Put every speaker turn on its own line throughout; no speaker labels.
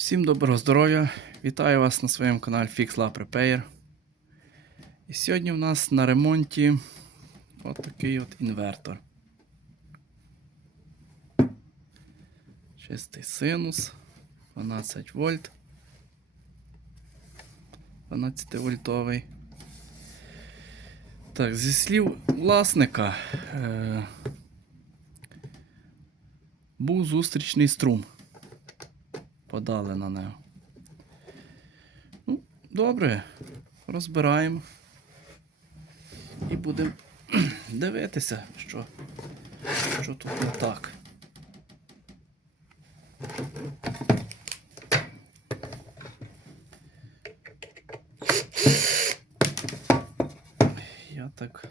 Всім доброго здоров'я! Вітаю вас на своєму каналі Fix Lab Repair. І сьогодні в нас на ремонті от от інвертор. Чистий синус 12 вольт. 12 вольтовий. Так, зі слів власника е- був зустрічний струм подали на нього. Ну, добре, розбираємо. І будемо дивитися, що, що тут не так. Я так.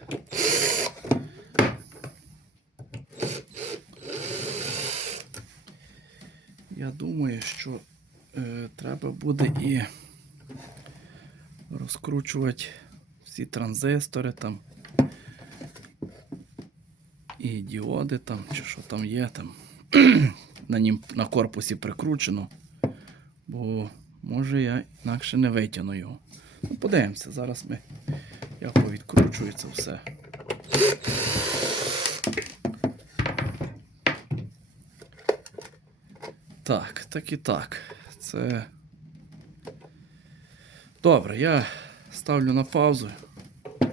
Я думаю, що е, треба буде і розкручувати всі транзистори там. І діоди там, чи що там є там. на, нім, на корпусі прикручено. Бо може я інакше не витягну його. Ну, подивимося, зараз ми як відкручується все. Так, так і так. Це. Добре, я ставлю на паузу,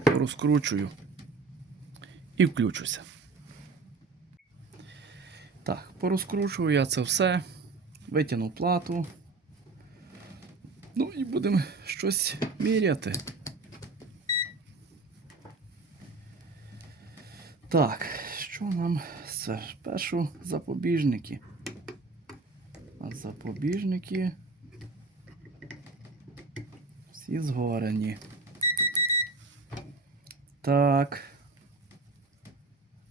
розкручую і включуся. Так, порозкручую я це все, витягну плату. Ну і будемо щось міряти. Так, що нам спершу запобіжники? А запобіжники всі згорені. Так.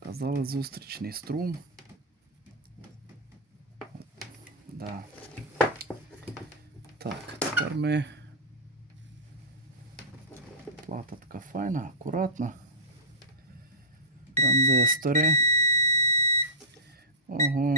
Казали зустрічний струм. Да. Так, тепер ми. Плата така файна, акуратна. Транзистори. Ого.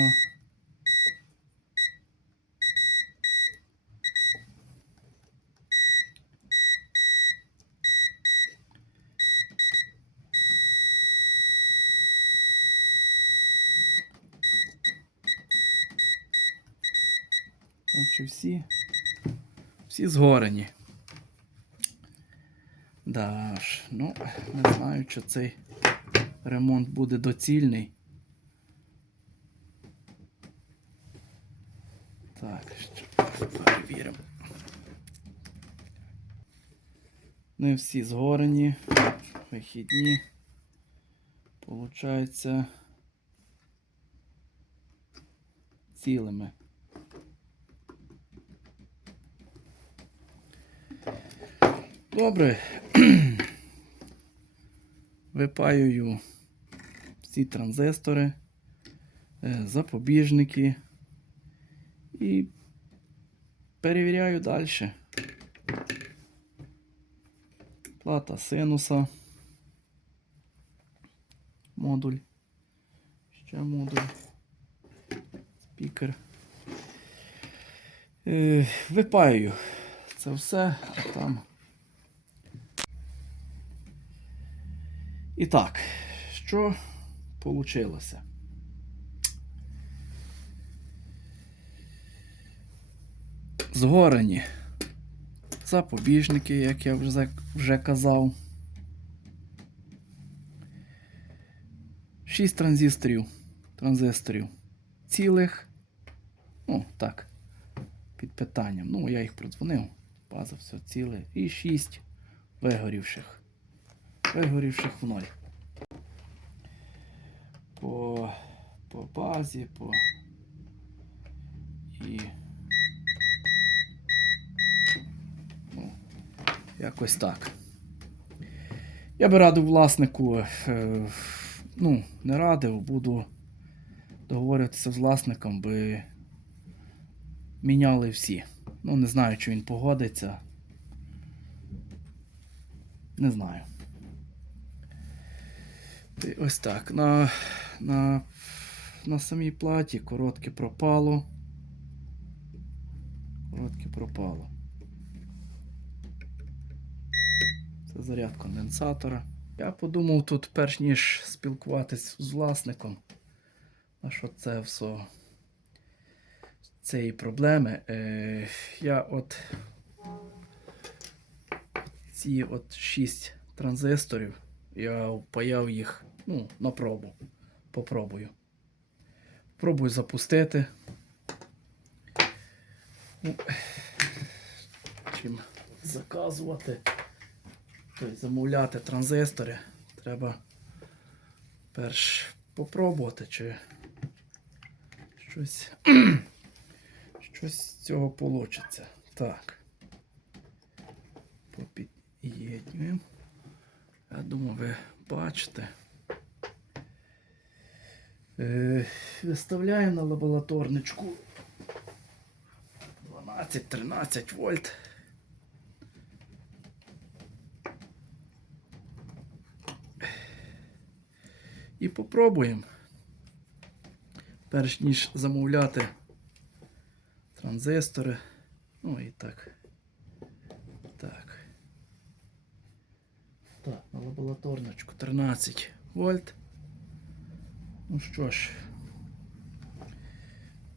Коротше, всі, всі згорені. Да ж, ну, не знаю, чи цей ремонт буде доцільний. Так, ще перевіримо. Не всі згорені, вихідні. Получається цілими. Добре. Випаюю всі транзистори, е, запобіжники і перевіряю далі. Плата синуса. Модуль. Ще модуль. Спікер. Е, Випаюю це все а там. І так, що получилося? Згорені запобіжники, як я вже, вже казав. 6 транзисторів. Транзисторів цілих. Ну, так, під питанням. Ну, я їх продзвонив. База все ціле. І 6 вигорівших вигорівших в ноль. По, по базі, по і ну, якось так. Я би радив власнику, е, ну, не радив, буду договорюватися з власником, би міняли всі. Ну, не знаю, чи він погодиться. Не знаю. Ось так. На, на, на самій платі коротке пропало. Коротке пропало. Це заряд конденсатора. Я подумав тут, перш ніж спілкуватись з власником, на що це все цієї проблеми. Е, я от ці от 6 транзисторів, я впаяв їх ну, на пробу. Попробую. Пробую запустити. Ну, чим заказувати, тобто замовляти транзистори, треба перш попробувати, чи щось, щось з цього вийде. Так. Попід'єднюємо. Я думаю, ви бачите. Е, виставляємо на лабораторничку 12-13 вольт. І попробуємо. Перш ніж замовляти транзистори. Ну і так. Так. Так, на лабораторничку 13 вольт. Ну що ж.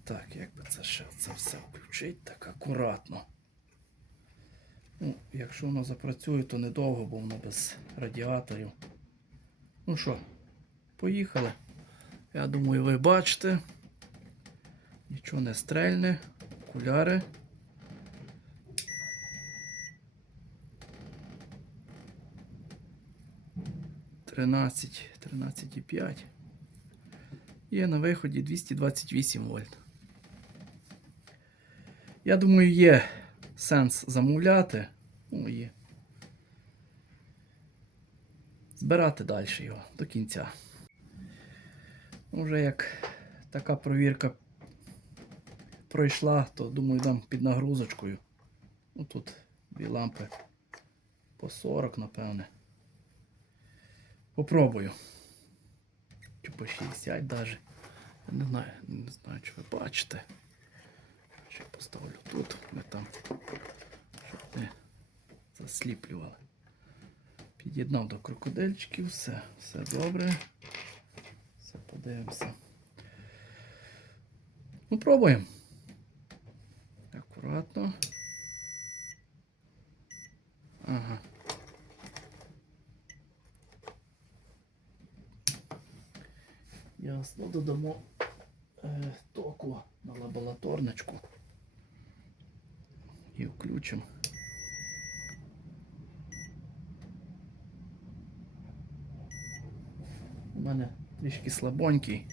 Так, як би це ще це все включити так акуратно. Ну, якщо воно запрацює, то недовго, бо воно без радіаторів. Ну що, поїхали. Я думаю, ви бачите. Нічого не стрельне. Окуляри. Тринадцять, тринадцять і п'ять. Є на виході 228 вольт. Я думаю, є сенс замовляти. Ну, є. Збирати далі його до кінця. Вже як така провірка пройшла, то думаю, дам під нагрузочкою. Ну тут дві лампи по 40, напевне. Попробую. Чи по 60 даже. Я не знаю, не знаю, чи ви бачите. Ще поставлю тут, ми там, щоб не засліплювали. Під'єднав до крокодильчиків, все, все добре. Все, подивимося. Ну, пробуємо. Акуратно. Ага. Додамо е, току на лабораторничку і включимо. У мене трішки слабонький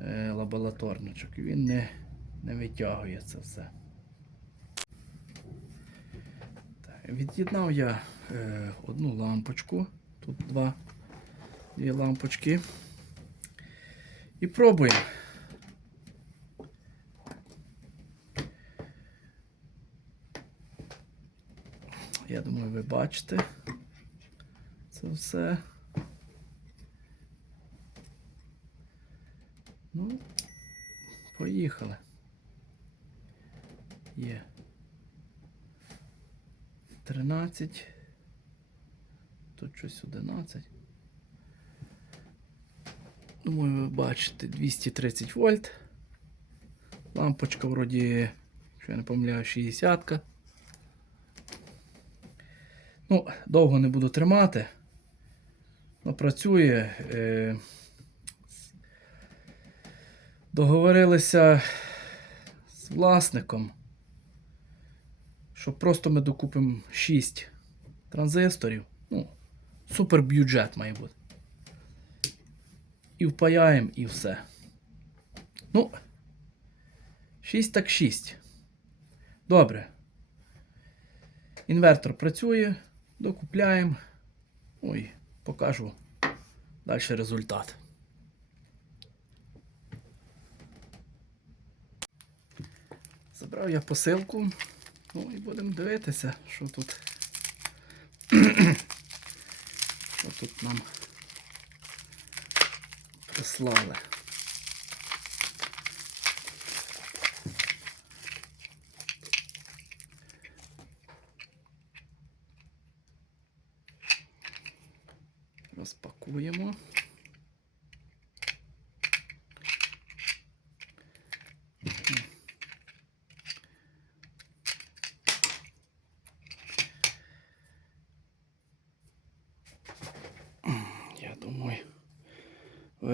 е, лабораторничок, він не, не витягує це все. Від'єднав я е, одну лампочку, тут два дві лампочки. І пробуємо. Я думаю, ви бачите це все. Ну, поїхали. Є. 13. Тут щось 11. Думаю, ви бачите 230 вольт. Лампочка вроді, якщо я не помиляю, 60. -ка. Ну, довго не буду тримати. Ну, працює. Е, договорилися з власником, що просто ми докупимо 6 транзисторів. Ну, супер бюджет має бути. І впаяємо, і все. Ну, 6 так 6. Добре. Інвертор працює, докупляємо. Ой, покажу далі результат. Забрав я посилку. Ну і будемо дивитися, що тут. що тут нам прислали. Розпакуємо.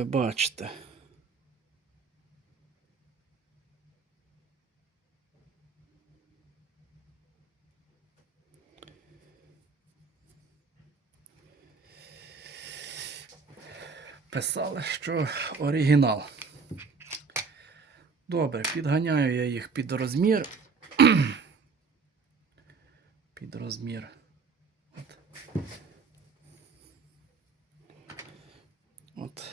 Ви бачите. Писали, що оригінал. Добре, підганяю я їх під розмір. під розмір. От. От.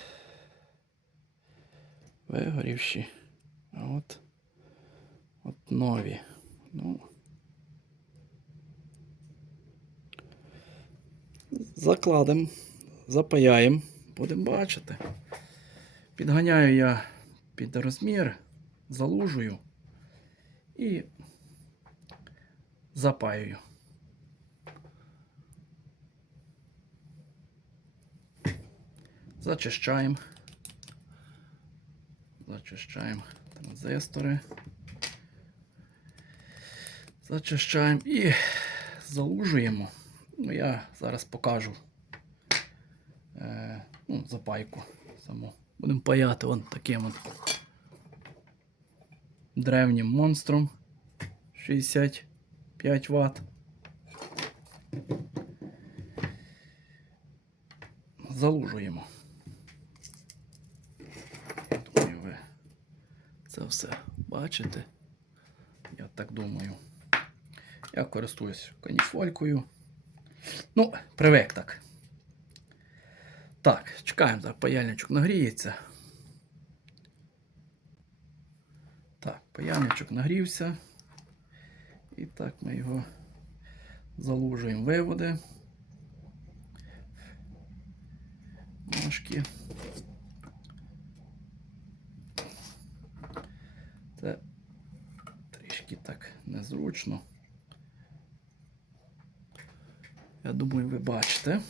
Вигорівші. А от. От нові. Ну. Закладемо, запаяємо, будемо бачити. Підганяю я під розмір, залужую і запаюю. Зачищаємо. Зачищаємо транзистори. Зачищаємо і залужуємо. Ну, я зараз покажу е, ну, запайку саму. Будемо паяти вон таким от древнім монстром 65 Вт. Залужуємо. Думаю, ви це все бачите. Я так думаю. Я користуюсь каніфолькою. Ну, привик так. Так, чекаємо, зараз паяльничок нагріється. Так, паяльничок нагрівся. І так ми його залужуємо виводи. Ножки. Це трішки так незручно. Я думаю, ви бачите.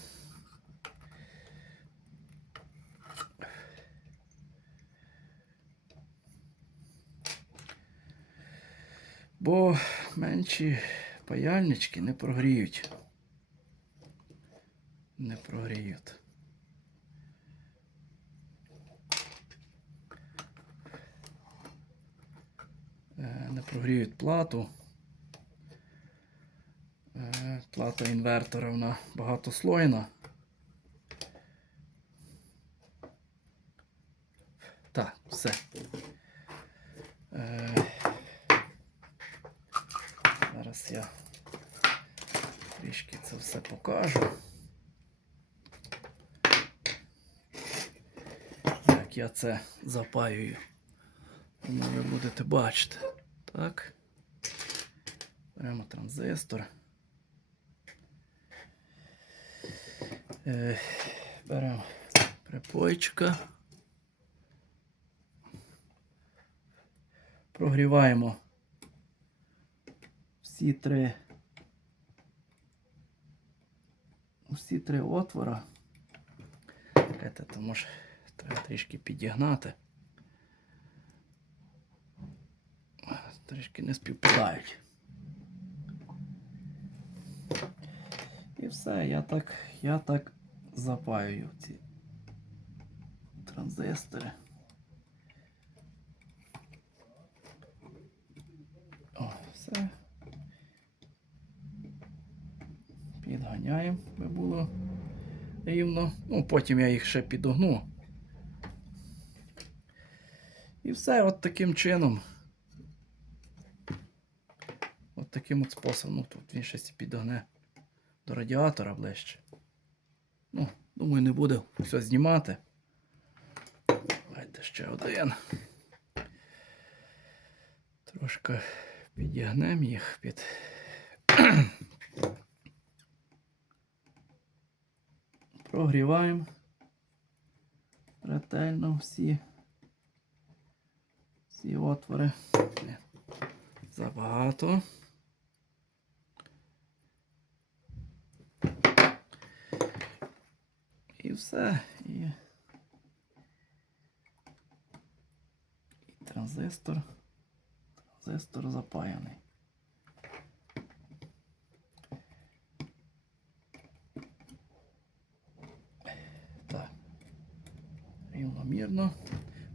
Бо менші паяльнички не прогріють. Не прогріють. Е, Не прогріють плату. Е, Плата інвертора вона багатослойна. Так, все. Е, Зараз я трішки це все покажу. Як я це запаюю. Тому ви будете бачити. Так. Беремо транзистор. Беремо припойчика. Прогріваємо всі три. Всі три отвора. Чекайте, тому ж треба трішки підігнати. Трішки не співпадають. І все, я так, я так запаюю ці транзистори. О, все. Підганяємо, аби було рівно. Ну, потім я їх ще підогну. І все от таким чином. От таким от способом. Ну, тут він щось підогне до радіатора ближче. Думаю, не буде все знімати. Давайте ще один. Трошки підігнемо їх під. Прогріваємо ретельно всі, всі отвори. Забагато. Все. І, і транзистор. Транзистор запаяний. Так. Рівномірно.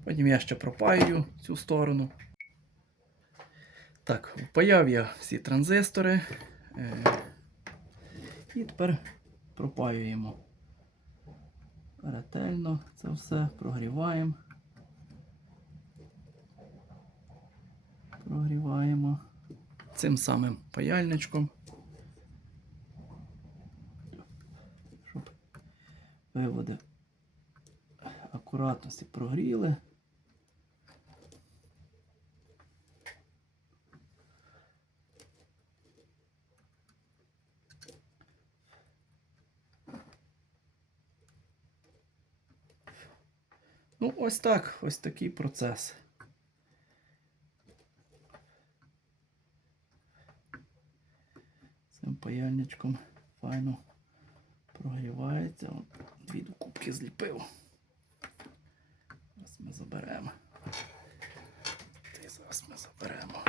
Потім я ще пропаюю цю сторону. Так, впаяв я всі транзистори. Е, і тепер пропаюємо ретельно це все, прогріваємо. Прогріваємо цим самим паяльничком. Щоб виводи акуратності прогріли. Ну, ось так, ось такий процес. Цим паяльничком файно прогрівається. От, дві докупки зліпив. Зараз ми заберемо. Ти зараз ми заберемо.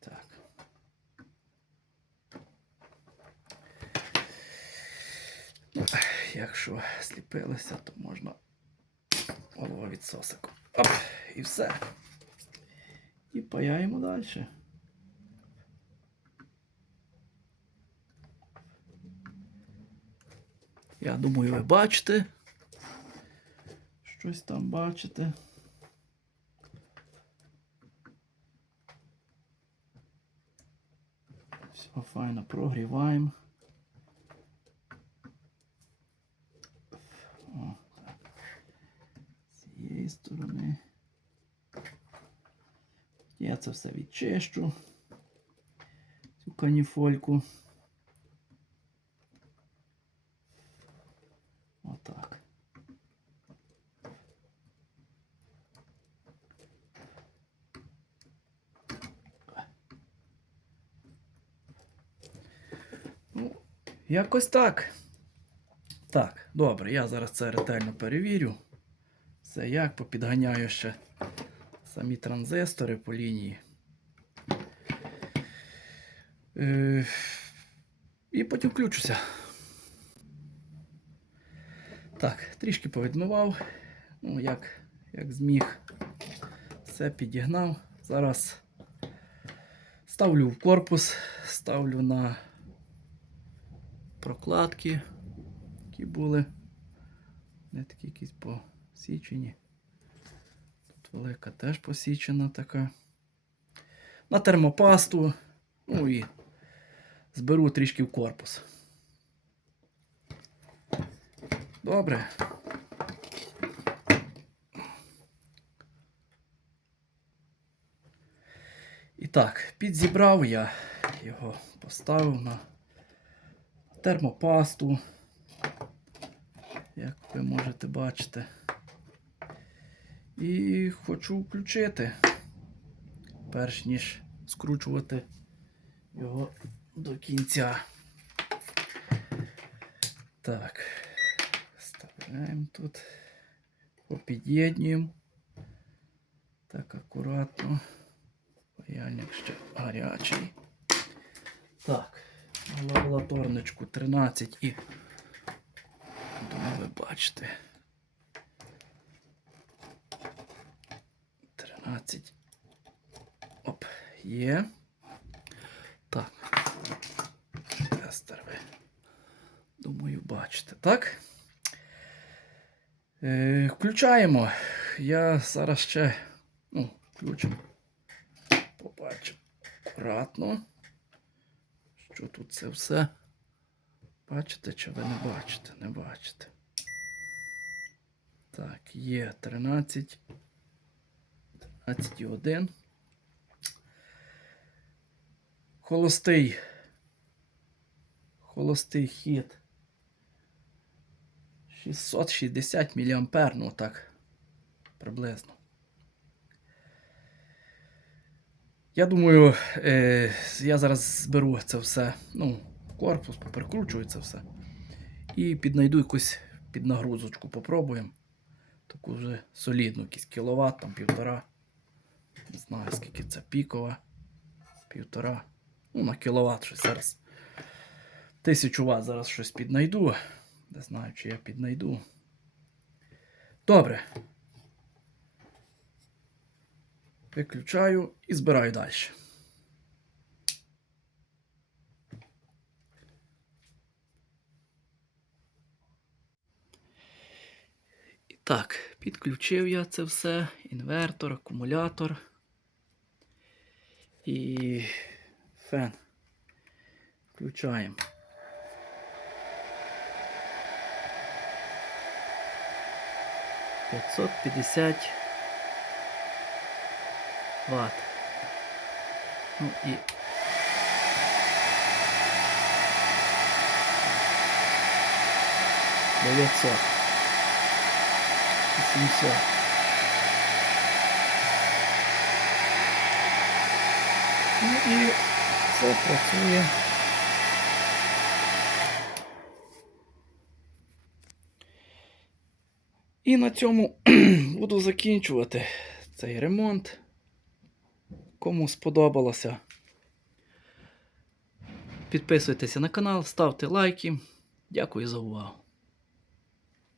Так. Ну, Якщо сліпилися, то можна голова відсосиком. Оп, і все. І паяємо далі. Я думаю, ви бачите. Щось там бачите. Все файно прогріваємо. О, так. З цієї сторони. Я це все відчищу. Цю каніфольку. Отак. Ну, якось так. Так, добре, я зараз це ретельно перевірю. Все як попідганяю ще самі транзистори по лінії. Е, і потім включуся. Так, трішки повідмивав. Ну, як, як зміг. Все підігнав. Зараз ставлю в корпус, ставлю на прокладки, які були. Не такі якісь посічені. Велика теж посічена така. На термопасту. Ну і зберу трішки в корпус. Добре. І так, підзібрав я його, поставив на термопасту, як ви можете бачити. І хочу включити, перш ніж скручувати його до кінця. Так, вставляємо тут, попід'єднуємо. Так, акуратно. Паяльник ще гарячий. Так, на лабораторничку 13 і думаю, ви бачите. 13. Оп, є. Так. Тестер ви. Думаю, бачите, так? Е, включаємо. Я зараз ще ну, включимо. Побачимо акуратно. Що тут це все? Бачите, чи ви не бачите? Не бачите. Так, є 13. 13,1. Холостий. Холостий хід. 660 мА, ну так, приблизно. Я думаю, е, я зараз зберу це все, ну, корпус, поперекручую це все. І піднайду якусь піднагрузочку, попробуємо. Таку вже солідну, якийсь кіловат, там півтора. Не знаю, скільки це пікова. Півтора. Ну, на кіловат щось зараз. Тисячу ват зараз щось піднайду. Не знаю, чи я піднайду. Добре. Виключаю і збираю далі. І так, підключив я це все. Інвертор, акумулятор і фен. Включаємо. П'ятсот п'ятдесят ватт. Ну і дев'ятсот. Сімсот. Ну і все працює. І на цьому буду закінчувати цей ремонт. Кому сподобалося, підписуйтеся на канал, ставте лайки. Дякую за увагу.